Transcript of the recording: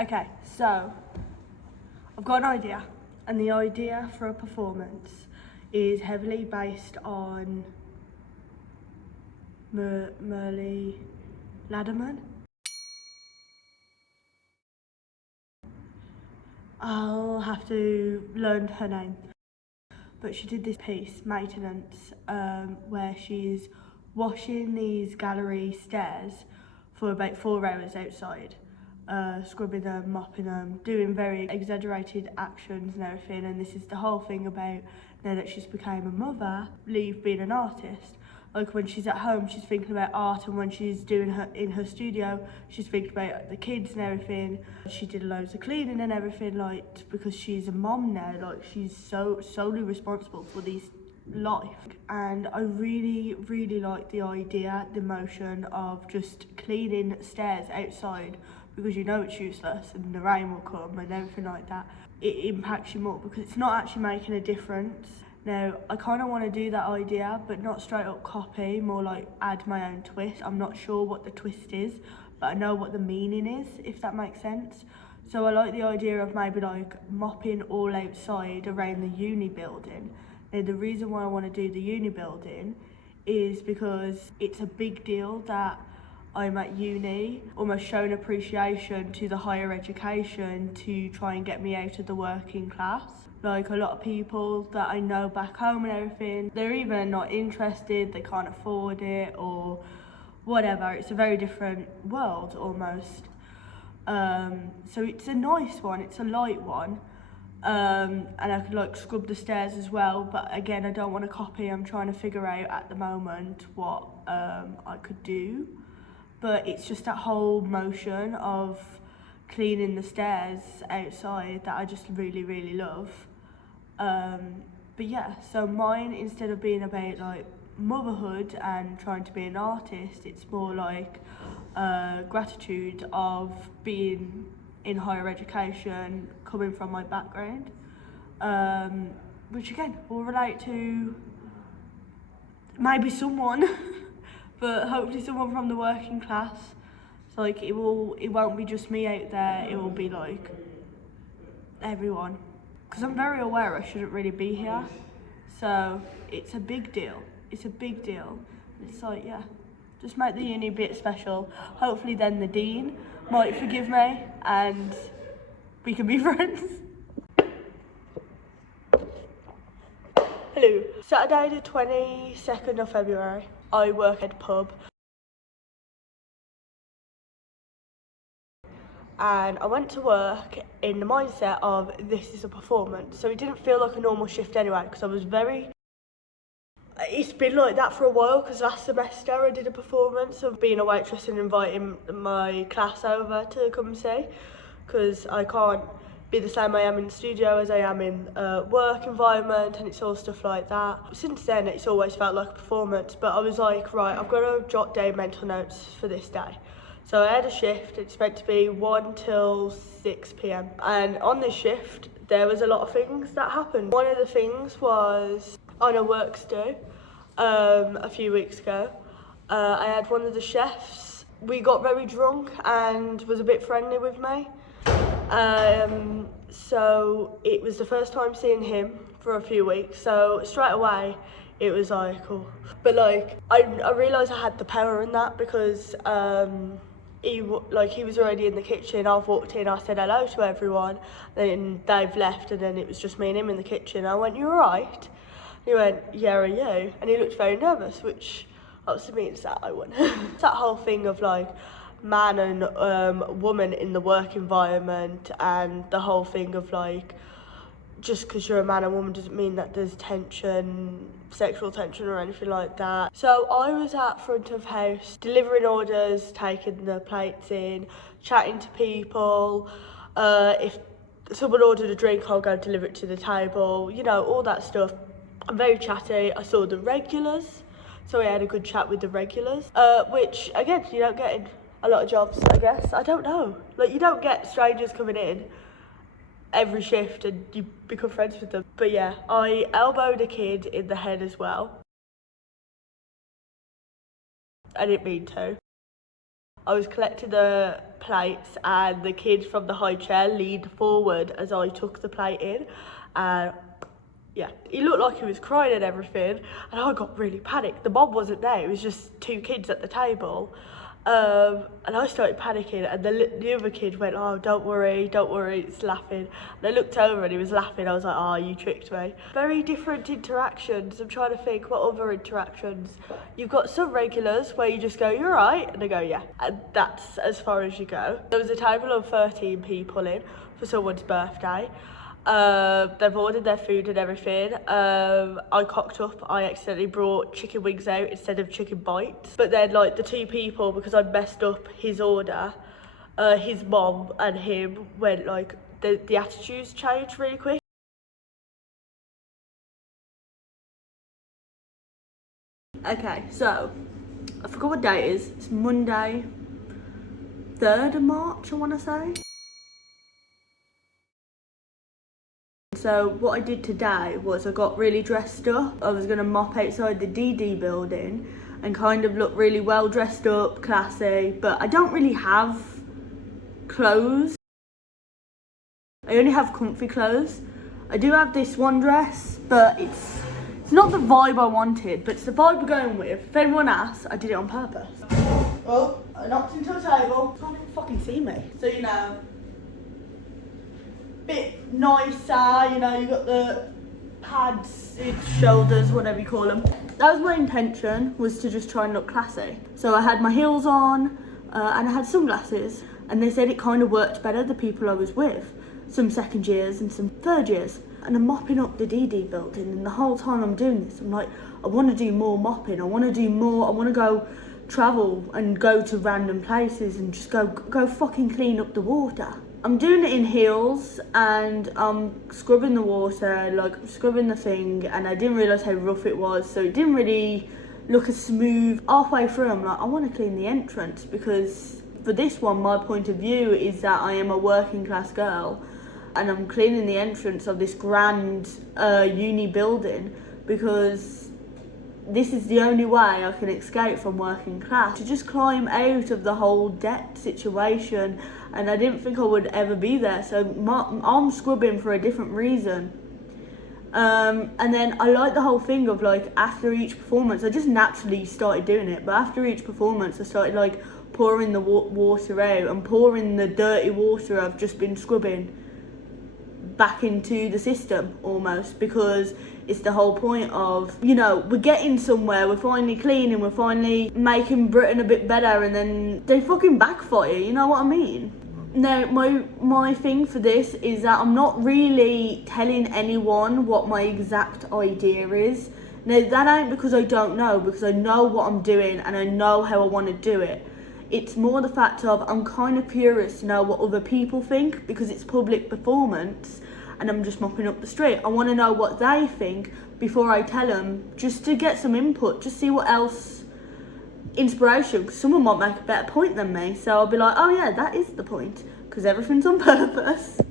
Okay, so I've got an idea, and the idea for a performance is heavily based on Merle Ladderman. I'll have to learn her name. But she did this piece, Maintenance, where she's washing these gallery stairs for about 4 hours outside, scrubbing them, mopping them, doing very exaggerated actions and everything. And this is the whole thing about now that she's become a mother, leave being an artist. Like when she's at home, she's thinking about art, and when she's doing in her studio, she's thinking about the kids and everything. She did loads of cleaning and everything, like, because she's a mom now, like she's so solely responsible for these life. And I really like the idea, the motion of just cleaning stairs outside, because you know it's useless and the rain will come and everything like that. It impacts you more because it's not actually making a difference. Now, I kind of want to do that idea, but not straight up copy, more like add my own twist. I'm not sure what the twist is, but I know what the meaning is, if that makes sense. So I like the idea of maybe like mopping all outside around the uni building. Now, the reason why I want to do the uni building is because it's a big deal that I'm at uni, almost showing appreciation to the higher education to try and get me out of the working class. Like a lot of people that I know back home and everything, they're either not interested, they can't afford it, or whatever. It's a very different world almost. So it's a nice one, it's a light one. And I could like scrub the stairs as well, but again, I don't want to copy. I'm trying to figure out at the moment what I could do. But it's just that whole motion of cleaning the stairs outside that I just really love. But yeah, so mine, instead of being about like motherhood and trying to be an artist, it's more like gratitude of being in higher education, coming from my background, which again will relate to maybe someone, but hopefully someone from the working class. So like it won't be just me out there, it will be like everyone. Because I'm very aware I shouldn't really be here, so it's a big deal. It's a big deal. It's like, yeah, just make the uni a bit special. Hopefully then the dean might forgive me and we can be friends. Hello. Saturday the 22nd of February, I work at a pub. And I went to work in the mindset of this is a performance. So it didn't feel like a normal shift anyway, because I was it's been like that for a while, because last semester I did a performance of being a waitress and inviting my class over to come see, because I can't be the same I am in the studio as I am in work environment, and it's all stuff like that. Since then it's always felt like a performance, but I was like, right, I've got to jot down mental notes for this day. So I had a shift, it's meant to be 1 till 6 p.m. And on this shift, there was a lot of things that happened. One of the things was on a works do a few weeks ago. I had one of the chefs, we got very drunk and was a bit friendly with me. So it was the first time seeing him for a few weeks. So straight away, it was like, oh. But like, I realised I had the power in that, because he was already in the kitchen. I've walked in, I said hello to everyone, then they've left, and then it was just me and him in the kitchen. I went, you alright? He went, yeah, are you? And he looked very nervous, which obviously means that I won. It's that whole thing of like man and woman in the work environment, and the whole thing of like, just because you're a man and woman doesn't mean that there's tension, sexual tension or anything like that. So I was at front of house, delivering orders, taking the plates in, chatting to people. If someone ordered a drink, I'll go deliver it to the table, you know, all that stuff. I'm very chatty. I saw the regulars, so I had a good chat with the regulars, which again, you don't get in a lot of jobs, I guess. I don't know. Like, you don't get strangers coming in every shift and you become friends with them. But yeah, I elbowed a kid in the head as well. I didn't mean to. I was collecting the plates and the kid from the high chair leaned forward as I took the plate in, and yeah, he looked like he was crying and everything, and I got really panicked. The mom wasn't there, it was just two kids at the table. And I started panicking, and the other kid went, oh, don't worry, it's laughing. And I looked over and he was laughing. I was like, oh, you tricked me. Very different interactions. I'm trying to think what other interactions. You've got some regulars where you just go, you're right, and they go, yeah. And that's as far as you go. There was a table of 13 people in for someone's birthday. They've ordered their food and everything. I cocked up, I accidentally brought chicken wings out instead of chicken bites. But then like the two people, because I messed up his order, his mom and him went like, the attitudes changed really quick. Okay, so I forgot what day it is. It's Monday, 3rd of March, I want to say. So what I did today was I got really dressed up. I was going to mop outside the DD building and kind of look really well dressed up, classy, but I don't really have clothes. I only have comfy clothes. I do have this one dress, but it's not the vibe I wanted, but it's the vibe we're going with. If anyone asks, I did it on purpose. Oh, I knocked into a table. Can't even fucking see me. So, you know, bit nicer, you know, you got the pads, shoulders, whatever you call them. That was my intention, was to just try and look classy. So I had my heels on and I had sunglasses, and they said it kind of worked better, the people I was with. Some second years and some third years. And I'm mopping up the DD building, and the whole time I'm doing this, I'm like, I want to do more mopping, I want to do more, I want to go travel and go to random places and just go fucking clean up the water. I'm doing it in heels and I'm scrubbing the water, like scrubbing the thing, and I didn't realise how rough it was, so it didn't really look as smooth. Halfway through I'm like, I want to clean the entrance, because for this one my point of view is that I am a working class girl and I'm cleaning the entrance of this grand uni building because this is the only way I can escape from working class. To just climb out of the whole debt situation, and I didn't think I would ever be there, so I'm scrubbing for a different reason. And then I like the whole thing of like, after each performance, I just naturally started doing it, but after each performance I started like pouring the water out and pouring the dirty water I've just been scrubbing back into the system almost, because it's the whole point of, you know, we're getting somewhere, we're finally cleaning, we're finally making Britain a bit better, and then they fucking backfire, you know what I mean? Now, my thing for this is that I'm not really telling anyone what my exact idea is. Now, that ain't because I don't know, because I know what I'm doing and I know how I want to do it. It's more the fact of, I'm kind of curious to know what other people think, because it's public performance and I'm just mopping up the street. I want to know what they think before I tell them, just to get some input, just see what else, inspiration, because someone might make a better point than me. So I'll be like, oh yeah, that is the point, because everything's on purpose.